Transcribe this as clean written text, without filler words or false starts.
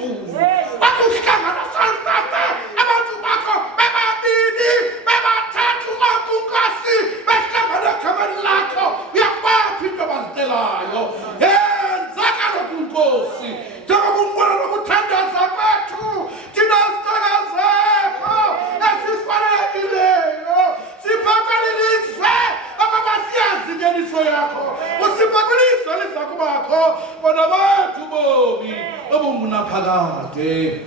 Yesu akuhlangana santate abantu bakho bebabili bebathathu akunkasi behlangana khamani lakho uyakubapha into abazitelayo yenzeka lokhu Nkosi njengoba umbona lokuthandaza kwethu thina sitakazekho esifanelekileyo siphakalilizwe ababa siyazi inyaniso yakho usiphakalise liza kubakho bona bathu bomi obunaphakade